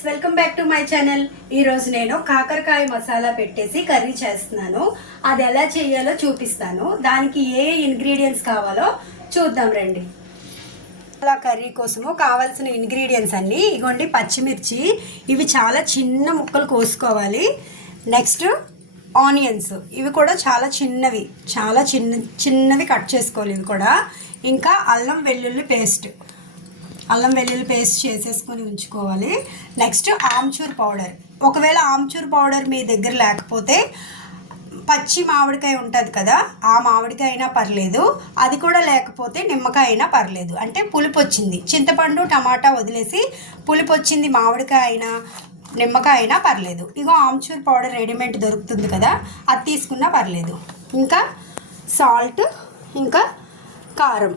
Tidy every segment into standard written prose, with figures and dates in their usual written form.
Friends, welcome back to my channel. ఈరోజు నేను కాకరకాయ మసాలా పెట్టేసి కర్రీ చేస్తున్నాను. అది ఎలా చేయాలో చూపిస్తాను. దానికి ఏ ఇంగ్రీడియంట్స్ కావాలో చూద్దాం రండి. మసాలా కర్రీ కోసము కావాల్సిన ఇంగ్రీడియంట్స్ అన్నీ ఇగోండి. పచ్చిమిర్చి, ఇవి చాలా చిన్న ముక్కలు కోసుకోవాలి. నెక్స్ట్ ఆనియన్స్, ఇవి కూడా చాలా చిన్నవి, చాలా చిన్నవి కట్ చేసుకోవాలి ఇవి కూడా. ఇంకా అల్లం వెల్లుల్లి పేస్ట్ చేసేసుకొని ఉంచుకోవాలి. Next amchur powder. ఒకవేళ ఆమ్చూర్ పౌడర్ మీ దగ్గర లేకపోతే పచ్చి మామిడికాయ ఉంటుంది కదా, ఆ మామిడికాయ అయినా పర్లేదు. అది కూడా లేకపోతే నిమ్మకాయ అయినా పర్లేదు. అంటే పులుపు వచ్చింది, చింతపండు టమాటా వదిలేసి పులుపు వచ్చింది మామిడికాయ అయినా నిమ్మకాయ అయినా పర్లేదు. ఇగో ఆమ్చూర్ పౌడర్ రెడీమేడ్ దొరుకుతుంది కదా, అది తీసుకున్నా పర్లేదు. ఇంకా సాల్ట్, ఇంకా కారం.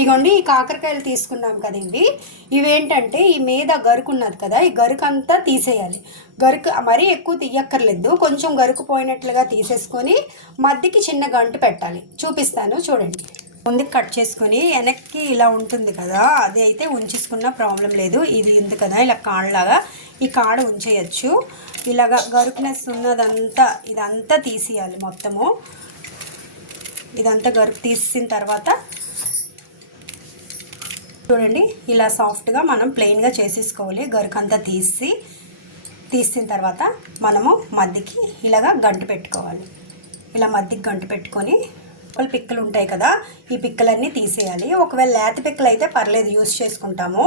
ఇగోండి, ఈ కాకరకాయలు తీసుకున్నాం కదండి, ఇవేంటంటే ఈ మీద గరుకు ఉన్నది కదా, ఈ గరుకు అంతా తీసేయాలి. గరుకు మరీ ఎక్కువ తీయక్కర్లేదు, కొంచెం గరుకు పోయినట్లుగా తీసేసుకొని మధ్యకి చిన్న గంటు పెట్టాలి. చూపిస్తాను చూడండి. ముందుకు కట్ చేసుకొని వెనక్కి ఇలా ఉంటుంది కదా, అది అయితే ఉంచేసుకున్న ప్రాబ్లం లేదు. ఇది ఉంది కదా ఇలా కాడలాగా, ఈ కాడ ఉంచేయచ్చు. ఇలాగా గరుకునెస్ ఉన్నదంతా ఇదంతా తీసేయాలి. మొత్తము ఇదంతా గరుకు తీసిన తర్వాత చూడండి, ఇలా సాఫ్ట్గా మనం ప్లెయిన్గా చేసేసుకోవాలి. గరుకంతా తీసిన తర్వాత మనము మధ్యకి ఇలాగా గంటు పెట్టుకోవాలి. ఇలా మధ్యకి గంటు పెట్టుకొని పిక్కలు ఉంటాయి కదా, ఈ పిక్కలన్నీ తీసేయాలి. ఒకవేళ లేత పిక్కలు అయితే పర్లేదు, యూస్ చేసుకుంటాము.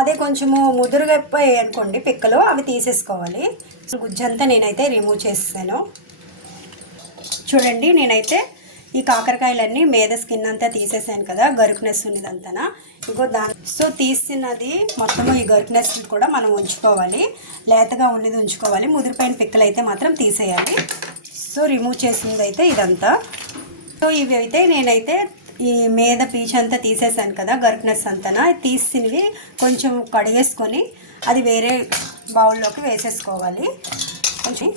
అదే కొంచెము ముదురుగా అనుకోండి పిక్కలు, అవి తీసేసుకోవాలి. గుజ్జంతా నేనైతే రిమూవ్ చేస్తాను. చూడండి, నేనైతే ఈ కాకరకాయలన్నీ మీద స్కిన్ అంతా తీసేసాను కదా, గరుకునెస్ ఉన్నదంతా. ఇంకో సో తీసినది మొత్తము ఈ గరుకునెస్ కూడా మనం ఉంచుకోవాలి. లేతగా ఉన్నది ఉంచుకోవాలి. ముదిరిపోయిన పిక్కలు అయితే మాత్రం తీసేయాలి. సో రిమూవ్ చేసింది అయితే ఇదంతా. సో ఇవి అయితే నేనైతే ఈ మీద పీచ్ అంతా తీసేసాను కదా, గరుకునెస్ అంతా తీసినవి కొంచెం కడిగేసుకొని అది వేరే బౌల్లోకి వేసేసుకోవాలి. కొంచెం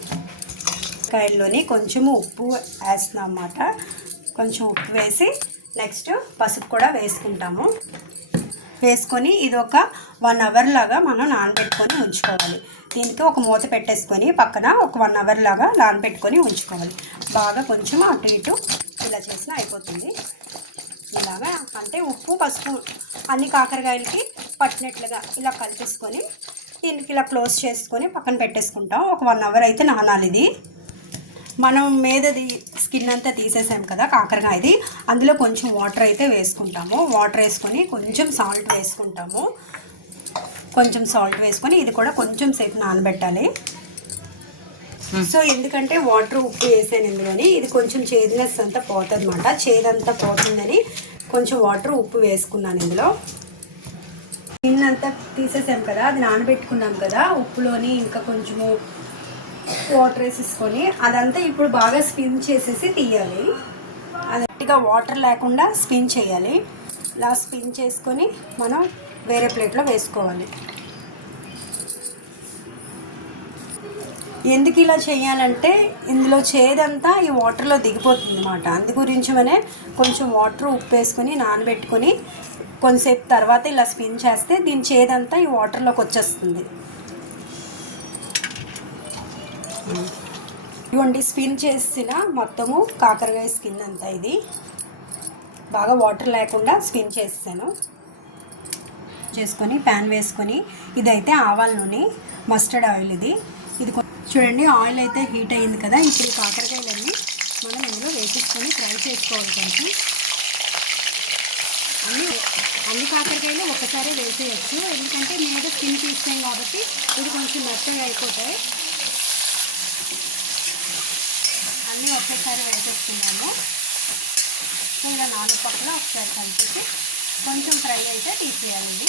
కాయల్లోని కొంచెము ఉప్పు వేస్తున్నాం అన్నమాట. కొంచెం ఉప్పు వేసి నెక్స్ట్ పసుపు కూడా వేసుకుంటాము. వేసుకొని ఇది ఒక 1 అవర్ లాగా మనం నానబెట్టుకొని ఉంచుకోవాలి. దీనికి ఒక మూత పెట్టేసుకొని పక్కన ఒక 1 అవర్ లాగా నానబెట్టుకొని ఉంచుకోవాలి. బాగా కొంచెం అటు ఇటు ఇలా చేసినా అయిపోతుంది. ఇలాగా అంటే ఉప్పు పసుపు అన్ని కాకరకాయలకి పట్టినట్లుగా ఇలా కలిపేసుకొని దీనికి ఇలా క్లోజ్ చేసుకొని పక్కన పెట్టేసుకుంటాం. ఒక 1 అవర్ అయితే నానాలి. ఇది మనం మీదది స్కిన్ అంతా తీసేసాం కదా కాకరకాయది, అందులో కొంచెం వాటర్ అయితే వేసుకుంటాము. వాటర్ వేసుకొని కొంచెం సాల్ట్ వేసుకుంటాము. కొంచెం సాల్ట్ వేసుకొని ఇది కూడా కొంచెం సేపు నానబెట్టాలి. సో ఎందుకంటే వాటర్ ఉప్పు వేసాను ఇందులోని, ఇది కొంచెం చేదునెస్ అంతా పోతుంది అన్నమాట. చేదంతా పోతుందని కొంచెం వాటర్ ఉప్పు వేసుకున్నాను ఇందులో. స్కిన్ అంతా తీసేసాం కదా, అది నానబెట్టుకున్నాం కదా ఉప్పులోని, ఇంకా కొంచెము వాటర్ వేసేసుకొని అదంతా ఇప్పుడు బాగా స్పిన్ చేసేసి తీయాలి. అదిగా వాటర్ లేకుండా స్పిన్ చేయాలి. ఇలా స్పిన్ చేసుకొని మనం వేరే ప్లేట్లో వేసుకోవాలి. ఎందుకు ఇలా చేయాలంటే ఇందులో చేదంతా ఈ వాటర్లో దిగిపోతుంది అన్నమాట. అందు గురించమనే కొంచెం వాటర్ ఉప్పు వేసుకొని నానబెట్టుకొని కొంతసేపు తర్వాత ఇలా స్పిన్ చేస్తే దీని చేదంతా ఈ వాటర్లోకి వచ్చేస్తుంది. ఇవ్వండి, స్పిన్ చేసిన మొత్తము కాకరకాయ స్కిన్ అంతా ఇది బాగా వాటర్ లేకుండా స్పిన్ చేసాను. చేసుకొని ప్యాన్ వేసుకొని ఇదైతే ఆవాల నూనె, మస్టర్డ్ ఆయిల్. ఇది చూడండి, ఆయిల్ అయితే హీట్ అయ్యింది కదా. ఇప్పుడు ఈ కాకరకాయలన్నీ మనం ఇందులో వేసేసుకొని ఫ్రై చేసుకోవాలి. కొంచెం అన్ని కాకరకాయలు ఒకసారి వేసేయచ్చు, ఎందుకంటే మీద స్కిన్ తీస్తాం కాబట్టి ఇది కొంచెం మెత్తగా అయిపోతాయి. అన్నీ ఒకేసారి వేసేస్తున్నాము. ఇలా 4 పక్కల ఒకసారి కలిపేసి కొంచెం ఫ్రై అయితే తీసేయాలి.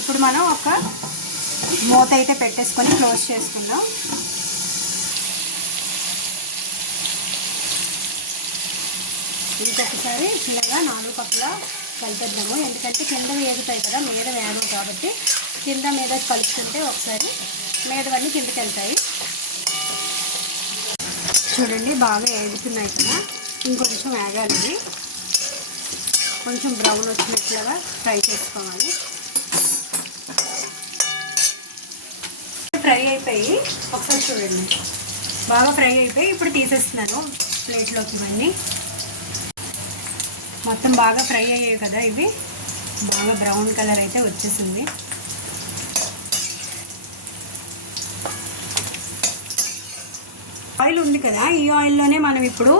ఇప్పుడు మనం ఒక మూత అయితే పెట్టేసుకొని క్లోజ్ చేసుకుందాం. ఇంకొకసారి ఇలాగా 4 పక్కల కలిపేద్దాము. ఎందుకంటే కింద వేగుతాయి కదా, మీద వేగవు కాబట్టి కింద మీద కలుపుతుంటే ఒకసారి మీదవన్నీ కిందకి వెళ్తాయి. చూడండి, బాగా వేగుతున్నాయి కదా, ఇంకొంచెం వేగాలి. కొంచెం బ్రౌన్ వచ్చినట్లుగా ఫ్రై చేసుకోవాలి. ఫ్రై అయిపోయి ఒకసారి చూడండి, బాగా ఫ్రై అయిపోయి ఇప్పుడు తీసేస్తున్నాను ప్లేట్లోకి. ఇవన్నీ మొత్తం బాగా ఫ్రై అయ్యాయి కదా, ఇవి బాగా బ్రౌన్ కలర్ అయితే వచ్చేసింది. ఆయిల్ ఉంది కదా, ఈ ఆయిల్లోనే మనం ఇప్పుడు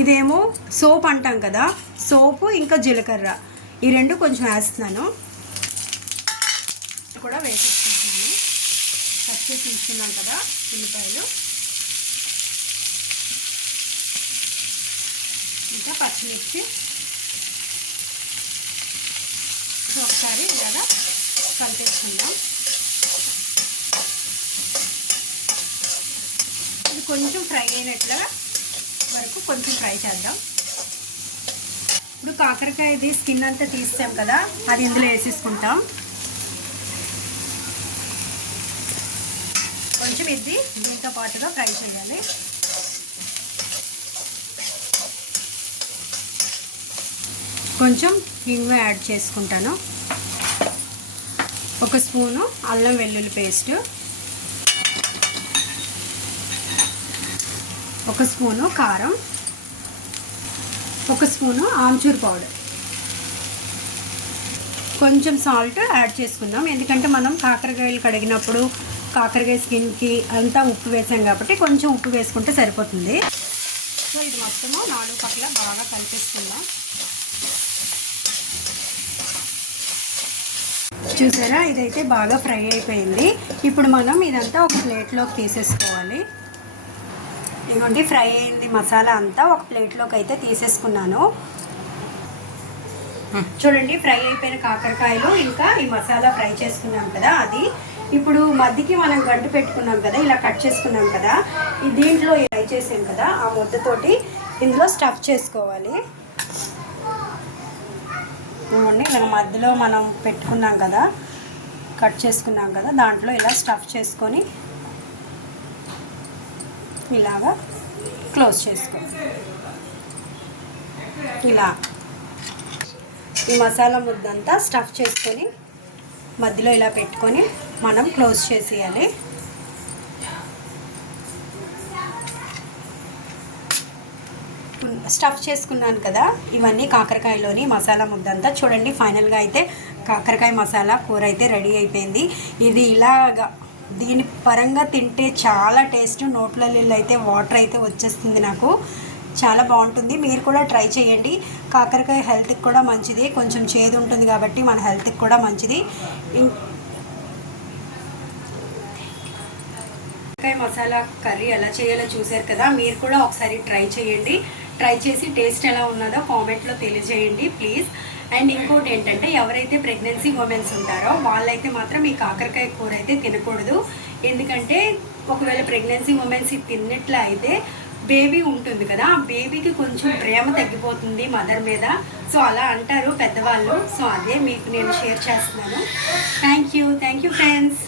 ఇదేమో సోప్ అంటాం కదా, సోపు ఇంకా జీలకర్ర ఈ రెండు కొంచెం వేస్తున్నాను. కూడా వేసేసుకుంటున్నాను. కట్ చేసి తీసుకున్నాం కదా ఉల్లిపాయలు, ఇంకా పచ్చిమిర్చి ఒకసారి ఇలాగా కలిపేసుకుందాం. ఇది కొంచెం ఫ్రై అయినట్లుగా వరకు కొంచెం ఫ్రై చేద్దాం. ఇప్పుడు కాకరకాయది స్కిన్ అంతా తీస్తాం కదా, అది ఇందులో వేసేసుకుంటాం. కొంచెం ఇది దీంతో పాటుగా ఫ్రై చేయాలి. కొంచెం ఇంగు యాడ్ చేసుకుంటాను. 1 స్పూను అల్లం వెల్లుల్లి పేస్ట్, 1 స్పూను కారం, 1 స్పూను ఆమ్చూర్ పౌడర్, కొంచెం సాల్ట్ యాడ్ చేసుకుందాం. ఎందుకంటే మనం కాకరకాయలు కడిగినప్పుడు కాకరకాయ స్కిన్కి అంతా ఉప్పు వేసాం కాబట్టి కొంచెం ఉప్పు వేసుకుంటే సరిపోతుంది. సో ఇది మొత్తము 4 పక్కల బాగా కలిపేసుకుందాం. చూసారా, ఇదైతే బాగా ఫ్రై అయిపోయింది. ఇప్పుడు మనం ఇదంతా ఒక ప్లేట్లోకి తీసేసుకోవాలి. ఇదిగోండి ఫ్రై అయింది మసాలా అంతా ఒక ప్లేట్లోకి అయితే తీసేసుకున్నాను. చూడండి, ఫ్రై అయిపోయిన కాకరకాయలు ఇంకా ఈ మసాలా ఫ్రై చేసుకున్నాం కదా, అది ఇప్పుడు మధ్యకి మనం గంటు పెట్టుకున్నాం కదా, ఇలా కట్ చేసుకున్నాం కదా, దీంట్లో ఫ్రై చేసాం కదా ఆ ముద్దతోటి ఇందులో స్టఫ్ చేసుకోవాలి. ఇవ్వండి, ఇలా మధ్యలో మనం పెట్టుకున్నాం కదా, కట్ చేసుకున్నాం కదా, దాంట్లో ఇలా స్టఫ్ చేసుకొని ఇలాగా క్లోజ్ చేసుకోవాలి. ఇలా ఈ మసాలా ముద్దంతా స్టఫ్ చేసుకొని మధ్యలో ఇలా పెట్టుకొని మనం క్లోజ్ చేసేయాలి. స్టఫ్ చేసుకున్నాను కదా ఇవన్నీ కాకరకాయలోని మసాలా ముద్దంతా. చూడండి, ఫైనల్గా అయితే కాకరకాయ మసాలా కూర అయితే రెడీ అయిపోయింది. ఇది ఇలాగా దీని పరంగా తింటే చాలా టేస్ట్, నోట్లో అయితే వాటర్ అయితే వచ్చేస్తుంది నాకు. చాలా బాగుంటుంది, మీరు కూడా ట్రై చేయండి. కాకరకాయ హెల్త్కి కూడా మంచిది, కొంచెం చేదు ఉంటుంది కాబట్టి మన హెల్త్కి కూడా మంచిది. కాకరకాయ మసాలా కర్రీ ఎలా చేయాలో చూసారు కదా, మీరు కూడా ఒకసారి ట్రై చేయండి. ట్రై చేసి టేస్ట్ ఎలా ఉన్నదో కామెంట్లో తెలియజేయండి ప్లీజ్. అండ్ ఇంకోటి ఏంటంటే, ఎవరైతే ప్రెగ్నెన్సీ ఉమెన్స్ ఉంటారో వాళ్ళైతే మాత్రం ఈ కాకరకాయ కూర అయితే తినకూడదు. ఎందుకంటే ఒకవేళ ప్రెగ్నెన్సీ ఉమెన్స్ తిన్నట్లు అయితే బేబీ ఉంటుంది కదా, ఆ బేబీకి కొంచెం ప్రేమ తగ్గిపోతుంది మదర్ మీద. సో అలా అంటారు పెద్దవాళ్ళు. సో అదే మీకు నేను షేర్ చేస్తున్నాను. Thank you friends.